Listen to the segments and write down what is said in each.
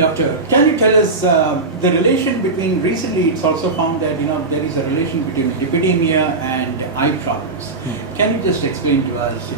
doctor, can you tell us the relation between, recently it's also found that there is a relation between lipidemia and eye problems. Can you just explain to us,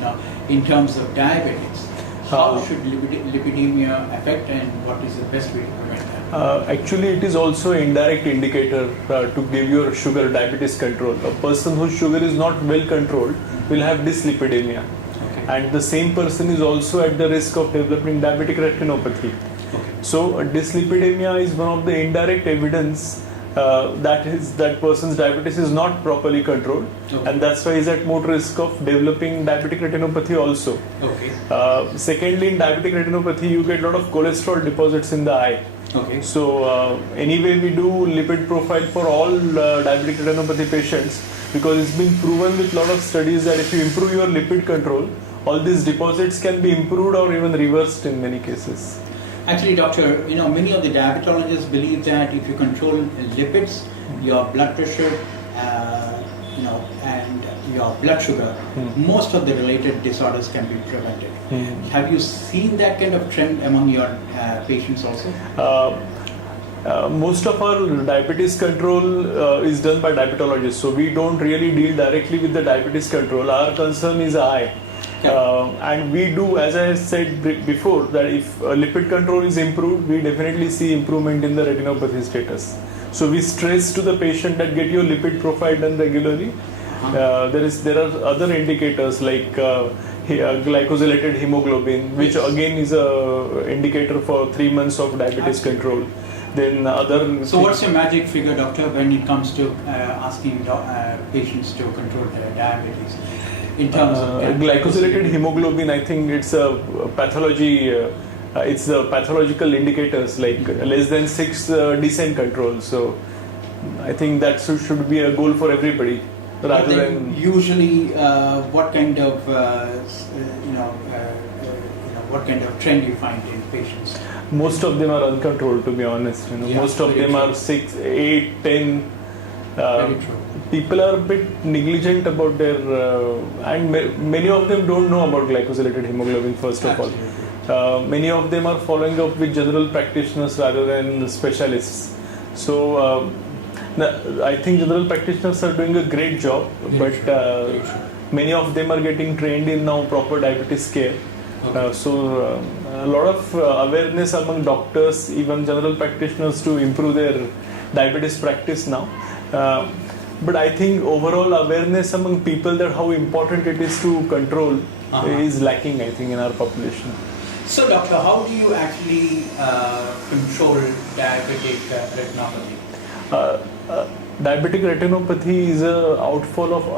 in terms of diabetics, how should lipidemia affect and what is the best way to prevent that? Actually, it is also an indirect indicator to give your sugar diabetes control. A person whose sugar is not well controlled will have dyslipidemia. Okay. And the same person is also at the risk of developing diabetic retinopathy. Okay. So dyslipidemia is one of the indirect evidence that person's diabetes is not properly controlled, okay. And that's why he's at more risk of developing diabetic retinopathy also. Okay. Secondly, in diabetic retinopathy, you get a lot of cholesterol deposits in the eye. Okay. So anyway, we do lipid profile for all diabetic retinopathy patients, because it's been proven with a lot of studies that if you improve your lipid control, all these deposits can be improved or even reversed in many cases. Actually, doctor, many of the diabetologists believe that if you control lipids, your blood pressure, and your blood sugar, most of the related disorders can be prevented. Have you seen that kind of trend among your patients also? Most of our diabetes control is done by diabetologists, so we don't really deal directly with the diabetes control. Our concern is eye. And we do, as I said before, that if lipid control is improved, we definitely see improvement in the retinopathy status. So we stress to the patient that get your lipid profile done regularly. There are other indicators like glycosylated hemoglobin, which again is a indicator for 3 months of diabetes control. Then So what's your magic figure, doctor, when it comes to asking patients to control their diabetes? In terms of glycosylated hemoglobin, I think it's a pathology. It's the pathological indicators like less than 6 decent control. So I think that should be a goal for everybody. Rather than usually, what kind of what kind of trend you find in patients? Most of them are uncontrolled, to be honest. Most of them are 6, 8, 10. Very true. People are a bit negligent about their, and many of them don't know about glycosylated hemoglobin first of all. Many of them are following up with general practitioners rather than specialists. So I think general practitioners are doing a great job, but many of them are getting trained in now proper diabetes care. So a lot of awareness among doctors, even general practitioners, to improve their diabetes practice now. But I think overall awareness among people that how important it is to control is lacking, I think, in our population. So, doctor, how do you actually control diabetic retinopathy? Diabetic retinopathy is a outfall of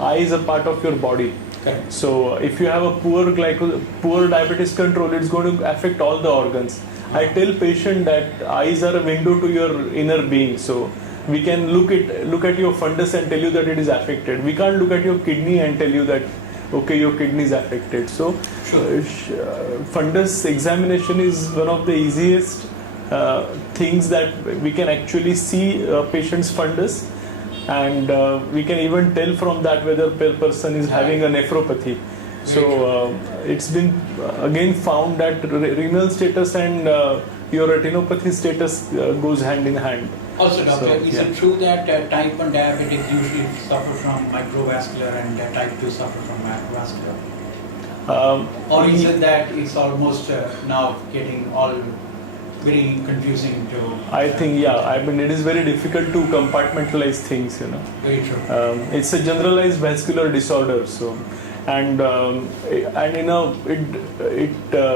eye is a part of your body. Okay. So if you have a poor diabetes control, it's going to affect all the organs. I tell patient that eyes are a window to your inner being. So we can look at your fundus and tell you that it is affected. We can't look at your kidney and tell you that okay, your kidney is affected. So fundus examination is one of the easiest things that we can actually see a patient's fundus, and we can even tell from that whether person is having a nephropathy. So it's been again found that renal status and your retinopathy status goes hand in hand. Also, doctor, is it true that type 1 diabetics usually suffer from microvascular and type 2 suffer from macrovascular? Or is it that it's almost now getting all very confusing to... I think, it is very difficult to compartmentalize things, Very true. It's a generalized vascular disorder, so... And it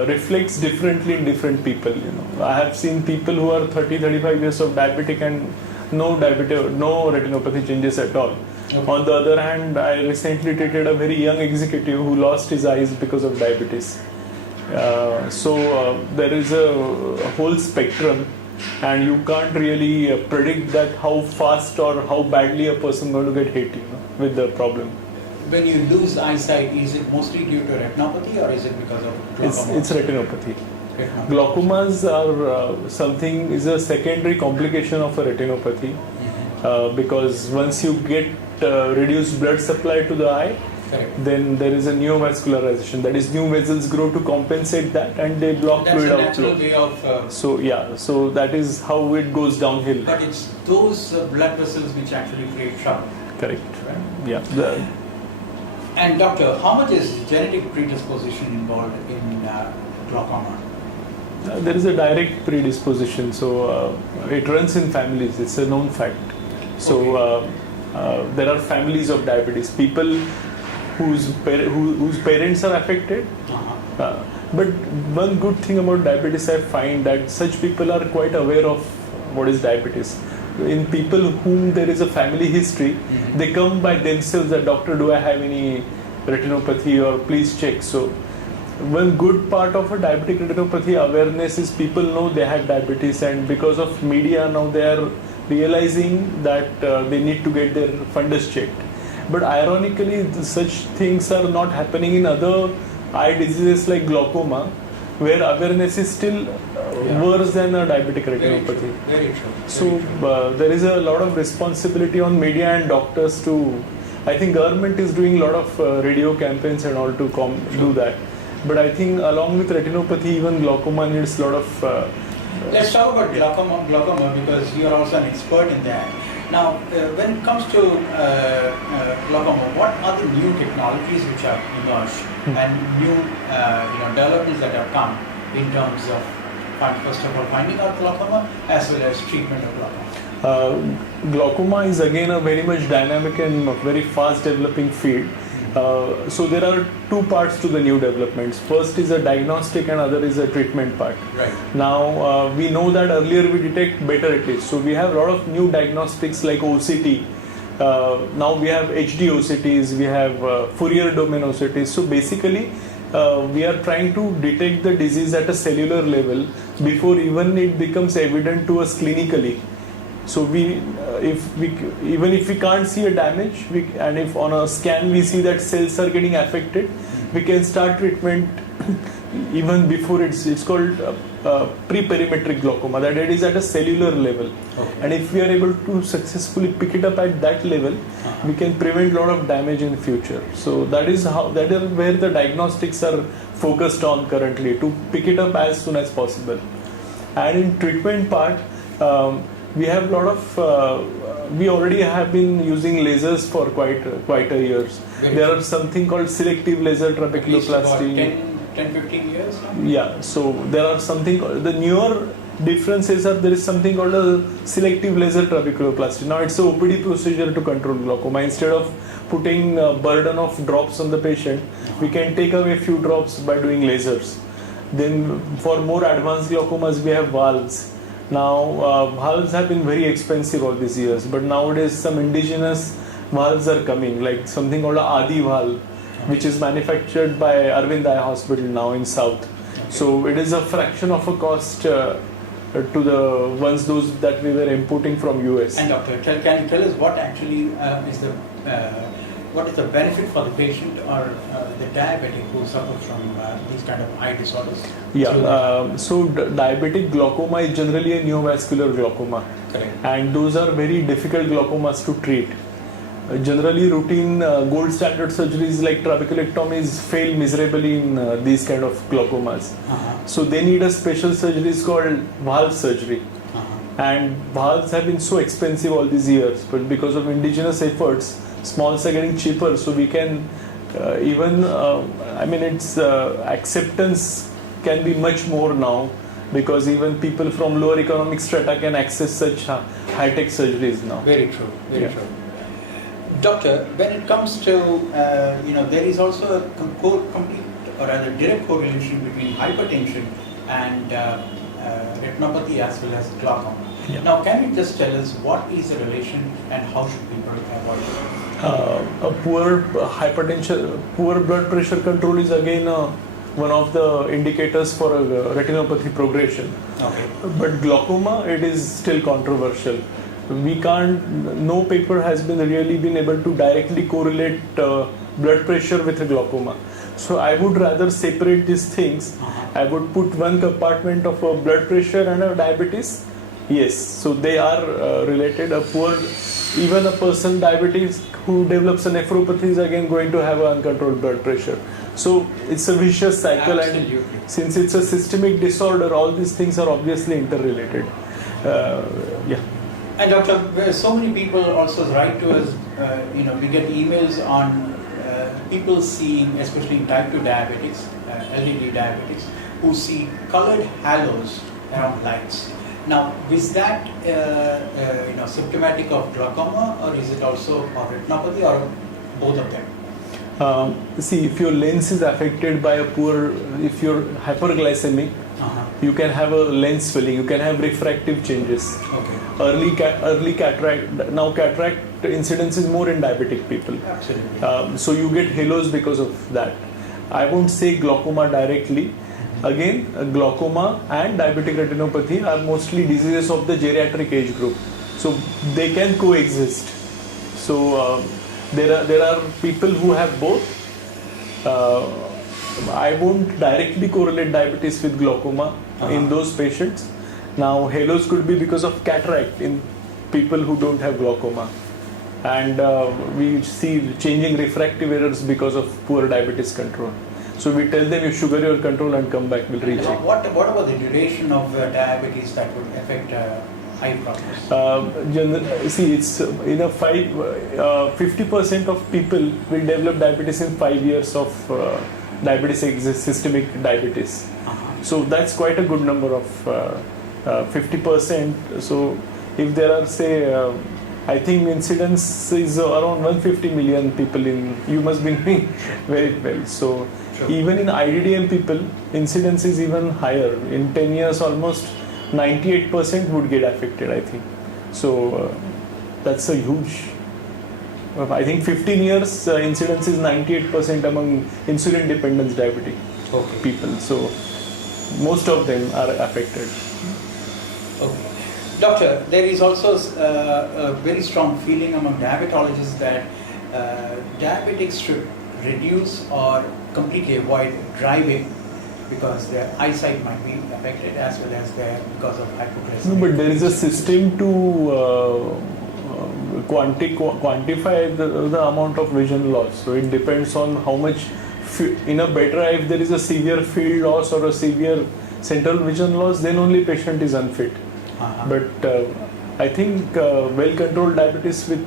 reflects differently in different people. I have seen people who are 30-35 years of diabetic and no retinopathy changes at all. Okay. On the other hand, I recently treated a very young executive who lost his eyes because of diabetes. So there is a whole spectrum, and you can't really predict that how fast or how badly a person is going to get hit with the problem. When you lose eyesight, is it mostly due to retinopathy or is it because of glaucoma? It's retinopathy. Glaucomas are is a secondary complication of a retinopathy, because once you get reduced blood supply to the eye, Correct. then there is a neovascularization. That is, new vessels grow to compensate that, and they block That's fluid a natural outflow. way of. So that is how it goes downhill. But it's those blood vessels which actually create trouble. Correct. Right? Yeah. And doctor, how much is genetic predisposition involved in glaucoma? There is a direct predisposition, so it runs in families. It's a known fact. So there are families of diabetes. People whose parents are affected. But one good thing about diabetes, I find that such people are quite aware of what is diabetes. In people whom there is a family history, they come by themselves that, doctor, do I have any retinopathy, or please check. So one good part of a diabetic retinopathy awareness is people know they have diabetes, and because of media now they are realizing that they need to get their fundus checked. But ironically, such things are not happening in other eye diseases like glaucoma, where awareness is still worse than a diabetic retinopathy. Very true. So there is a lot of responsibility on media and doctors to. I think government is doing a lot of radio campaigns and all to do that. But I think along with retinopathy, even glaucoma needs a lot of. Let's talk about glaucoma because you are also an expert in that. Now, when it comes to glaucoma, what are the new technologies which have emerged and new developments that have come in terms of, first of all, finding out glaucoma as well as treatment of glaucoma? Glaucoma is again a very much dynamic and very fast developing field. So there are two parts to the new developments. First is a diagnostic and other is a treatment part. Right. Now we know that earlier we detect better at least. So we have a lot of new diagnostics like OCT. Now we have HD OCTs, we have Fourier domain OCTs. So basically we are trying to detect the disease at a cellular level before even it becomes evident to us clinically. So even if we can't see a damage, and if on a scan we see that cells are getting affected, we can start treatment even before it's called pre-perimetric glaucoma. That it is at a cellular level, and if we are able to successfully pick it up at that level, we can prevent a lot of damage in future. So that is where the diagnostics are focused on currently, to pick it up as soon as possible. And in treatment part, we have a lot of. We already have been using lasers for quite a years. There are something called selective laser trabeculoplasty. 10-15 years now? Yeah. So there are something. The newer differences are there is something called a selective laser trabeculoplasty. Now it's a OPD procedure to control glaucoma. Instead of putting a burden of drops on the patient, we can take away a few drops by doing lasers. Then for more advanced glaucomas, we have valves. Now valves have been very expensive all these years, but nowadays some indigenous valves are coming, like something called a Adi valve, which is manufactured by Arvind Eye Hospital now in South. So it is a fraction of a cost to the ones those that we were importing from US. And doctor, can you tell us what actually what is the benefit for the patient or the diabetic who suffers from these kind of eye disorders? Yeah, so diabetic glaucoma is generally a neovascular glaucoma. Correct. And those are very difficult glaucomas to treat. Generally, routine gold standard surgeries like trabeculectomies fail miserably in these kind of glaucomas. So they need a special surgery called valve surgery. And valves have been so expensive all these years, but because of indigenous efforts, smalls are getting cheaper, so we can its acceptance can be much more now, because even people from lower economic strata can access such high-tech surgeries now. Very true, very true. Doctor, when it comes to, there is also a complete or rather direct correlation between hypertension and retinopathy as well as glaucoma. Yeah. Now, can you just tell us what is the relation and how should people avoid it? A poor hypertension, poor blood pressure control is again one of the indicators for a retinopathy progression. Okay. But glaucoma, it is still controversial. No paper has really been able to directly correlate blood pressure with a glaucoma. So I would rather separate these things. I would put one compartment of a blood pressure and a diabetes, Yes, so they are related. Even a person diabetes who develops a nephropathy is again going to have an uncontrolled blood pressure. So it's a vicious cycle, Absolutely. and since it's a systemic disorder, all these things are obviously interrelated. Yeah. And doctor, so many people also write to us, we get emails on people seeing, especially in type 2 diabetics, LDD diabetics, who see colored halos around lights. Now, is that symptomatic of glaucoma, or is it also of retinopathy, or both of them? See, if your lens is affected by if you're hyperglycemic, you can have a lens swelling, you can have refractive changes. Okay. Early cataract. Now cataract incidence is more in diabetic people. Absolutely. So you get halos because of that. I won't say glaucoma directly. Again, glaucoma and diabetic retinopathy are mostly diseases of the geriatric age group. So they can coexist. So there are people who have both. I won't directly correlate diabetes with glaucoma in those patients. Now, halos could be because of cataract in people who don't have glaucoma. And we see changing refractive errors because of poor diabetes control. So we tell them, you sugar your control and come back, we'll recheck. What about the duration of diabetes that would affect eye problems? See, it's in a 50% of people will develop diabetes in 5 years of systemic diabetes. So that's quite a good number of 50%. So if there are, say, I think incidence is around 150 million people you must be knowing very well. So sure. Even in IDDM people, incidence is even higher. In 10 years, almost 98% would get affected, I think. So that's a huge. I think 15 years incidence is 98% among insulin dependent diabetic people. So most of them are affected. Okay. Doctor, there is also a very strong feeling among diabetologists that diabetics should reduce or completely avoid driving because their eyesight might be affected as well as because of hypoglycemia. No, but there is a system to quantify the amount of vision loss. So it depends on how much. In a better eye, if there is a severe field loss or a severe central vision loss, then only patient is unfit. But I think well-controlled diabetes with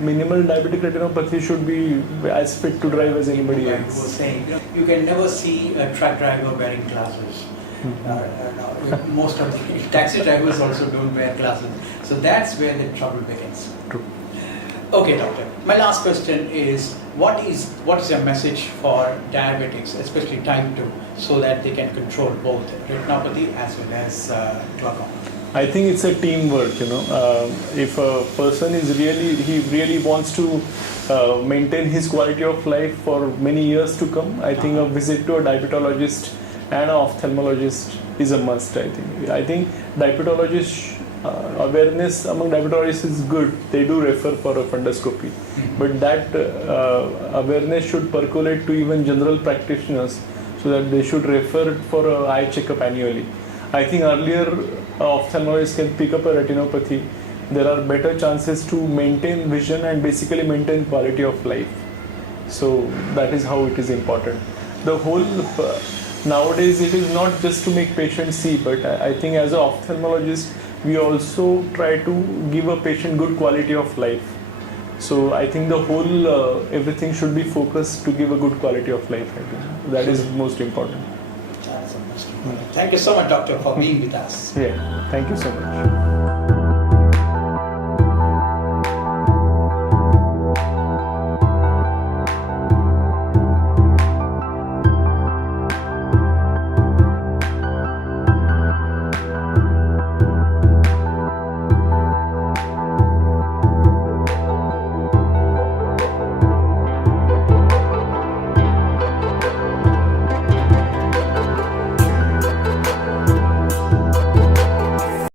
minimal diabetic retinopathy should be as fit to drive as anybody else. Was saying, you can never see a truck driver wearing glasses. Most of the taxi drivers also don't wear glasses. So that's where the trouble begins. True. Okay, doctor. My last question is, what is your message for diabetics, especially type 2, so that they can control both retinopathy as well as glaucoma? I think it's a teamwork, if a person really wants to maintain his quality of life for many years to come, I think a visit to a diabetologist and an ophthalmologist is a must, I think diabetologist awareness among diabetologists is good. They do refer for a fundoscopy. But that awareness should percolate to even general practitioners so that they should refer for an eye checkup annually. I think earlier ophthalmologists can pick up a retinopathy. There are better chances to maintain vision and basically maintain quality of life. So that is how it is important. The whole nowadays it is not just to make patients see, but I think as an ophthalmologist we also try to give a patient good quality of life. So I think the whole everything should be focused to give a good quality of life. I think that is most important. That's the most important. Thank you so much, doctor, for being with us. Yeah, thank you so much.